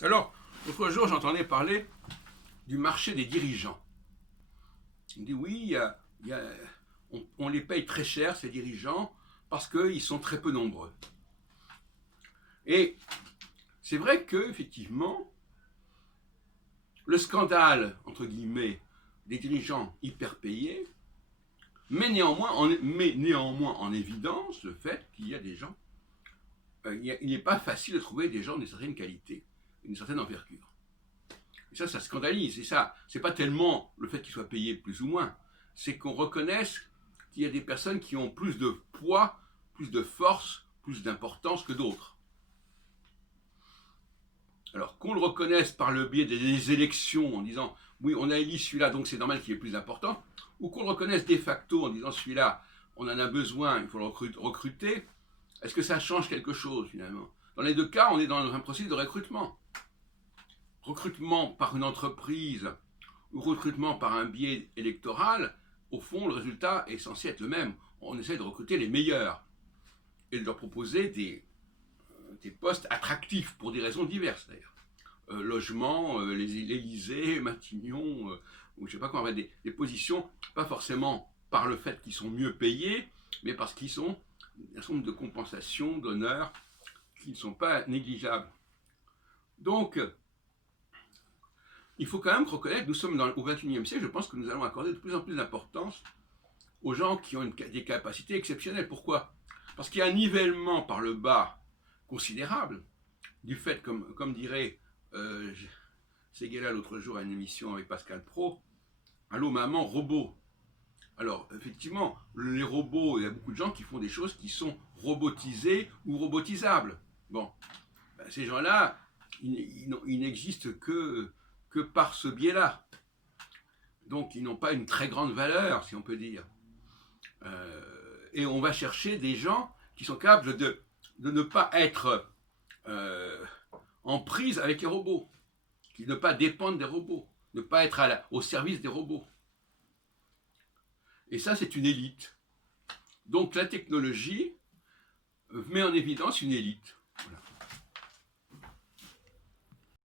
Alors, l'autre jour, j'entendais parler du marché des dirigeants. On dit oui, on les paye très cher, ces dirigeants, parce qu'ils sont très peu nombreux. Et c'est vrai que, effectivement, le scandale, entre guillemets, des dirigeants hyper payés met néanmoins en évidence le fait qu'il y a des gens. Il n'est pas facile de trouver des gens d'une certaine qualité, d'une certaine envergure. Et ça scandalise. Et ça, c'est pas tellement le fait qu'ils soient payés plus ou moins, c'est qu'on reconnaisse qu'il y a des personnes qui ont plus de poids, plus de force, plus d'importance que d'autres. Alors qu'on le reconnaisse par le biais des élections en disant oui, on a élu celui-là, donc c'est normal qu'il ait plus important, ou qu'on le reconnaisse de facto en disant celui-là, on en a besoin, il faut le recruter, est-ce que ça change quelque chose finalement? Dans les deux cas, on est dans un processus de recrutement. Recrutement par une entreprise ou recrutement par un biais électoral, au fond, le résultat est censé être le même. On essaie de recruter les meilleurs et de leur proposer des postes attractifs pour des raisons diverses d'ailleurs. Logement, l'Élysée, Matignon, ou je sais pas comment, des positions, pas forcément par le fait qu'ils sont mieux payés, mais parce qu'ils sont un certain nombre de compensations, d'honneurs, qui ne sont pas négligeables. Donc, il faut quand même reconnaître que nous sommes au XXIe siècle, je pense que nous allons accorder de plus en plus d'importance aux gens qui ont des capacités exceptionnelles. Pourquoi? Parce qu'il y a un nivellement par le bas considérable, du fait, comme dirait Seguela l'autre jour à une émission avec Pascal Pro, allô maman, robot. Alors, effectivement, les robots, il y a beaucoup de gens qui font des choses qui sont robotisées ou robotisables. Bon, ben, ces gens-là, ils n'existent que par ce biais-là. Donc, ils n'ont pas une très grande valeur, si on peut dire. Et on va chercher des gens qui sont capables de ne pas être en prise avec les robots, qui ne pas dépendre des robots, ne pas être au service des robots. Et ça, c'est une élite. Donc la technologie met en évidence une élite. Voilà.